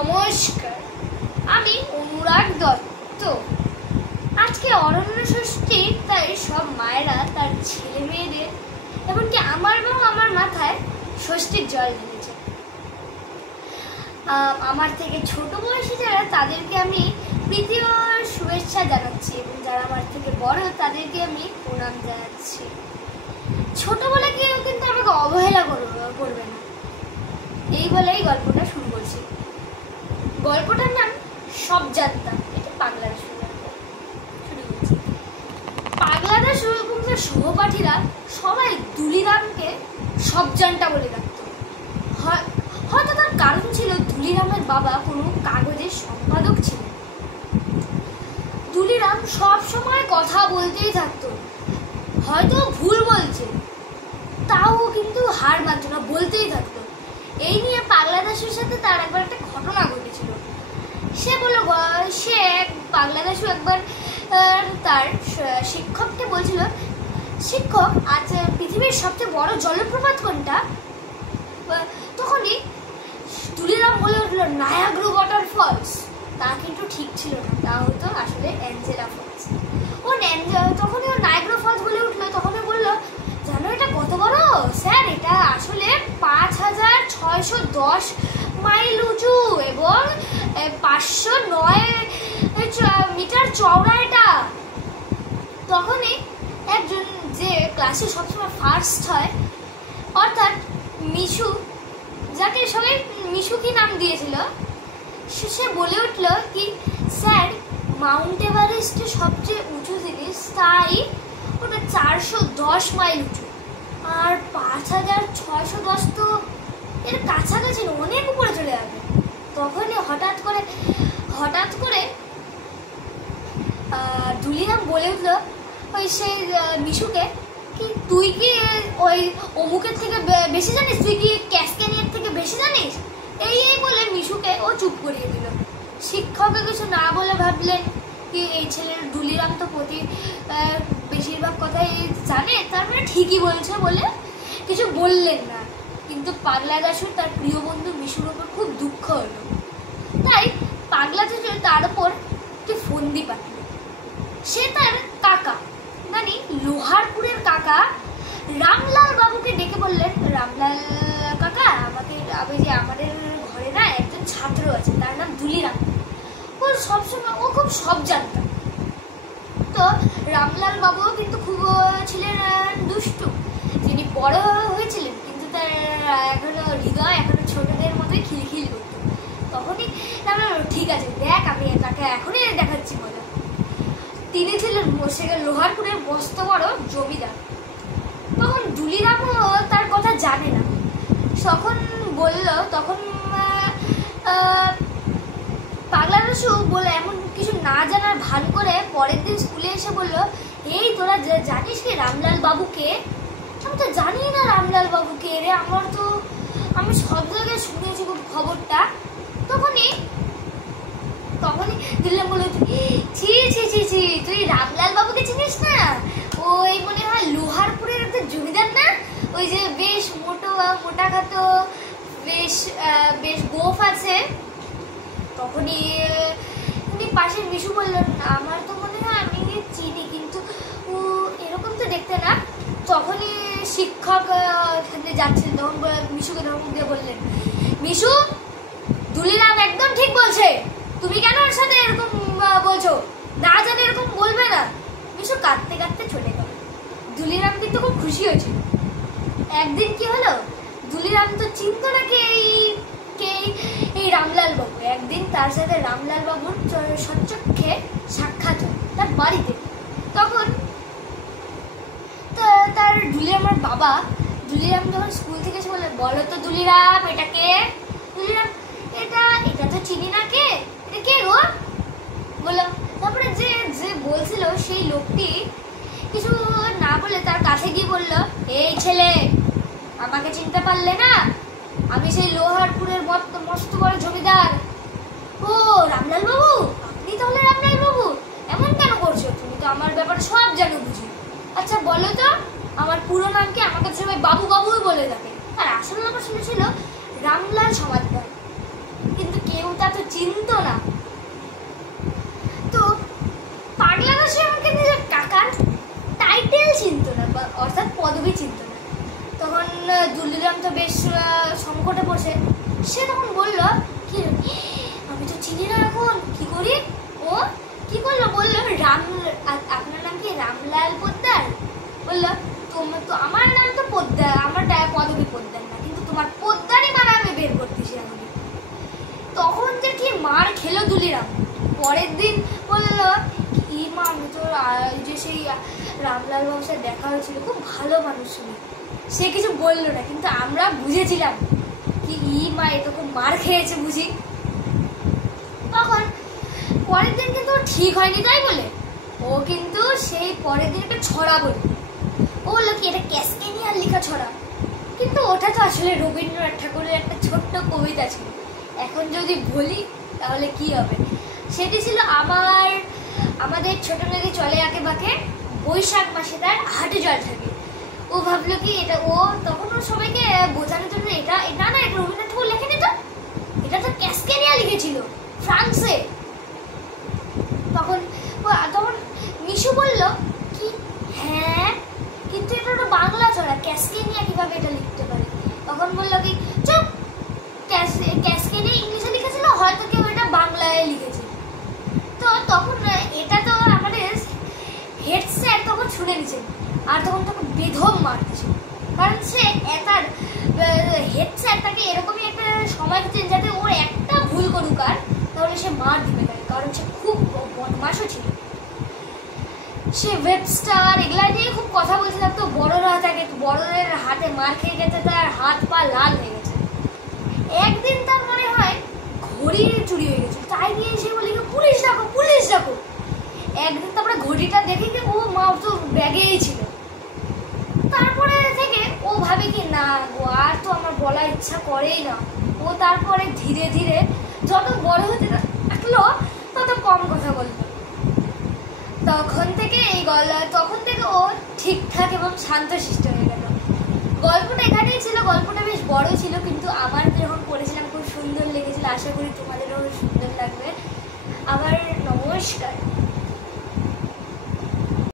নমস্কার, আমি অনুরাগ দত্ত। আজকে অরণ্য ষষ্ঠী, তাই সব মায়েরা তার ছেলে মেয়েদের এমনকি আমার মাথায় ষষ্ঠীর জল ঢেলেছে। আমার থেকে ছোট বয়সী যারা, তাদেরকে আমি প্রীতি ও শুভেচ্ছা জানাচ্ছি, এবং যারা আমার থেকে বড় তাদেরকে আমি প্রণাম জানাচ্ছি। ছোট বলে কেউ কিন্তু আমাকে অবহেলা করবে না, এই বলেই গল্পটা শুরু করছি। গল্পটার নাম সব জানতাম। এটা পাগলা দাশু গল্প। শুরু করছি। পাগলা দাশু এবং তার সহপাঠীরা সবাই দুলিরামকে সব জানতা বলে ডাকত। হয়তো তার কারণ ছিল দুলিরামের বাবা কোনো কাগজের সম্পাদক ছিলেন। দুলিরাম সব সময় কথা বলতেই থাকতো, হয়তো ভুল বলছে, তাও কিন্তু হার মানত না, বলতেই থাকতো। এই নিয়ে পাগলা দাশুর সাথে তার একবার একটা ঘটনা ঘটেছিল। পাগলা দাশু একবার তার শিক্ষককে বলছিল, শিক্ষক, আজ পৃথিবীর সবচেয়ে বড় জলপ্রপাত কোনটা? তখনই দুলিরাম বলে উঠলো, নায়াগ্রা ওয়াটারফলস। তা কিন্তু ঠিক ছিল না, তা হতো আসলে অ্যাঞ্জেলা ফলস। তখনই ও নায়াগ্রা ফলস বলে উঠলো। তখনই বললো, জানো এটা কত বড়? স্যার, এটা আসলে 5610 মাইল উঁচু এবং 509 মিটার চওড়া এটা। তখনই একজন যে ক্লাসে সবসময় ফার্স্ট হয়, অর্থাৎ মিশু, যাকে সবাই মিশু কি নাম দিয়েছিল, সে বলে উঠল কি, স্যার, মাউন্ট এভারেস্টের সবচেয়ে উঁচু জিনিস, তাই ওটা 410 মাইল উঁচু, আর 5610 তো এর কাছাকাছি, অনেক উপরে চলে যাবে। তখনই হঠাৎ করে দুলিরাম বলে উঠলো ওই সেই মিশুকে, কি তুই কি ওই অমুকের থেকে বেশি জানিস? তুই কি ক্যাসকেনিয়ার থেকে বেশি জানিস? এই বলে মিশুকে ও চুপ করিয়ে দিল। শিক্ষককে কিছু না বলে ভাবলেন কি এই ছেলের দুলিরাম তো বেশিরভাগ কথাই জানে, তার মানে ঠিকই বলছে বলে কিছু বললেন না। কিন্তু পাগলা দাশুর তার প্রিয় বন্ধু মিশুর ওপর খুব দুঃখ হলো, তাই পাগলা দাশু তার উপর একটি ফন্দি পাঠাল। সে তার কাকা, মানে লোহারপুরের কাকা রামলাল বাবুকে ডেকে বললেন, রামলাল কাকা, আমাদের ঘরে না একজন ছাত্র আছে, তার নাম দুলিরাম। ও খুব সব জানতাম। তো রামলাল বাবুও কিন্তু খুব ছিলেন দুষ্টু। তিনি বড় হয়েছিলেন, কিন্তু তার হৃদয় এখনো ছোটদের মতোই খিলখিল করত। তখনই ঠিক আছে, দেখ, আমি তাকে এখনই দেখাচ্ছি মজা। তিনি ছিলেন লোহারপুরের মস্ত বড় জমিদার। তখন দুলিরামও তার কথা জানে না। তখন পাগলা দাশু বলে এমন কিছু না জানার ভান করে পরের দিন স্কুলে এসে বলল, এই তোরা জানিস কি রামলাল বাবুকে? আমি তো জানি না রামলাল বাবুকে রে, আমি সব জায়গায় শুনেছি খবরটা। তখনই দিল্লাম বলে, ছি ছি ছি ছি, তুই রামলাল বাবুকে চিনিস না? ওই মনে হয় লোহারপুরের একটা জমিদার না, ওই যে বেশ মোটা খাটো, বেশ গোফ আছে। তখনই পাশের মিশু বললেন, আমার তো মনে হয় আমি চিনি, কিন্তু ও এরকম তো দেখতে না। তখনই শিক্ষক যাচ্ছেন, তখন মিশুকে ধমক দিয়ে বললেন, মিশু, দুলিরাম একদম ঠিক বলছে, তুমি কেন ওর সাথে এরকম বলছো? না জানে এরকম বলবে না। মিশু কাঁদতে কাঁদতে চলে গেল। দুলিরাম কিন্তু খুব খুশি হয়েছিল। একদিন কি হলো, দুলিরাম তো চিনতো না কে এই রামলাল বাবু। একদিন তার সাথে রামলাল বাবুর সচক্ষে সাক্ষাৎ হয় তার বাড়িতে। তখন তার দুলিরামের বাবা, দুলিরাম যখন স্কুল থেকে এসে বললেন, বলো তো দুলিরাম, এটা কে? দুলিরাম, এটা তো চিনি না, কে? এটা কে গো? বললাম। তারপরে যে বলছিল সেই লোকটি কিছু না বলে তার কাছে গিয়ে বলল, এই ছেলে, আমাকে চিনতে পারলে না? আমি সেই লোহারপুরের মস্ত বড় জমিদার। ও রামলাল বাবু, আপনি তাহলে রামলাল বাবু? এমন কেন করছো? তুমি তো আমার ব্যাপারে সব জানো বুঝি। আচ্ছা বলো তো, আমার পুরো নাম কি? আমাকে সবাই বাবু বাবুই বলে থাকে। আর আসল নাম শুনেছিল রামলাল সমাজদার, কিন্তু কেউ তা তো চিনতো না। তো পাগলা দাসু আমাকে নিজের কাকার টাইটেল চিনতো না, অর্থাৎ পদবি চিনতো না। তখন দুলিরাম তো বেশ সংকটে বসে, সে তখন বলল, কি আমি তো চিনি না, এখন কি করি? ও কি করলো, বললো আপনার নাম কি রামলাল পোদ্দার? বললো তো আমার নাম তো পোদ্দার, আমার পদবি পোদ্দার না, কিন্তু তোমার পোদ্দারই মারা আমি বের করতেছি এখন। তখন যে কি মার খেলো দুলিরাম। পরের দিন বললো, কি মা, আমি তো যে সেই রামলাল বাবুর সাথে দেখা হয়েছিল, খুব ভালো মানুষ ছিল। সে কিছু বললো না, কিন্তু আমরা বুঝেছিলাম কি মা এ তো খুব মার খেয়েছে বুঝি। তখন পরের দিন কিন্তু ঠিক হয়নি, তাই বলে ও কিন্তু সেই পরের দিন একটা ছড়া বলল। ও বললো কি এটা ক্যাসকেনিয়ার লেখা ছড়া, কিন্তু ওটা তো আসলে রবীন্দ্রনাথ ঠাকুরের একটা ছোট্ট কবিতা ছিল। এখন যদি বলি তাহলে কি হবে? সেটি ছিল আমাদের ছোট নদী চলে আঁকে বাঁকে, বৈশাখ মাসে তার হাটে জল থাকে। ও ভাবলো কি এটা, ও তখন ও সবাইকে বোঝানোর জন্য এটা এটা না, এটা রবীন্দ্রনাথ ঠাকুর লেখেনি, তো এটা তো ক্যাসকেনিয়া লিখেছিল ফ্রান্সে। তখন মিশু বলল কি হ্যাঁ, কিন্তু এটা একটা বাংলা ছড়া, ক্যাসকেনিয়া কিভাবে এটা লিখতে পারে? তখন বললো কি চুপ, ক্যাসকেনিয়া ইংলিশে লিখেছিল, হয়তো কেউ এটা বাংলায় লিখেছে। তো তখন এটা তো আমাদের হেড স্যার তখন শুনে নিয়েছেন, আর তখন বেধম মারছে, কারণ সে তার হেড স্যার তাকে এরকমই একটা সময় দিচ্ছেন যাতে ওর একটা ভুল করুক আর তাহলে সে মার দিবে তাকে, কারণ সে খুব বদমাশও ছিল। সে ওয়েবস্টার এগুলা নিয়ে খুব কথা বলতে থাকতো। বড়দের হাতে মার খেয়ে গেছে, তার হাত পা লাল হয়ে গেছে। একদিন তার মনে হয় ঘড়ি চুরি হয়ে গেছে, তাই নিয়ে সে বলে পুলিশ ডাকো, পুলিশ ডাকো। একদিন তারপরে ঘড়িটা দেখে কি ও মা তো ব্যাগেই ছিল। তারপরে থেকে ও ভাবে কি না গো, আর তো আমার বলার ইচ্ছা করেই না। ও তারপরে ধীরে ধীরে যত বড় হতে থাকলো তত কম কথা বলতো। তখন থেকে ও ঠিকঠাক এবং শান্তশিষ্ট হয়ে গেল। গল্পটা এখানেই ছিল, গল্পটা বেশ বড় ছিল, কিন্তু আমার যখন পড়েছিলাম খুব সুন্দর লেগেছিল। আশা করি তোমাদেরও সুন্দর লাগবে। আমার নমস্কার।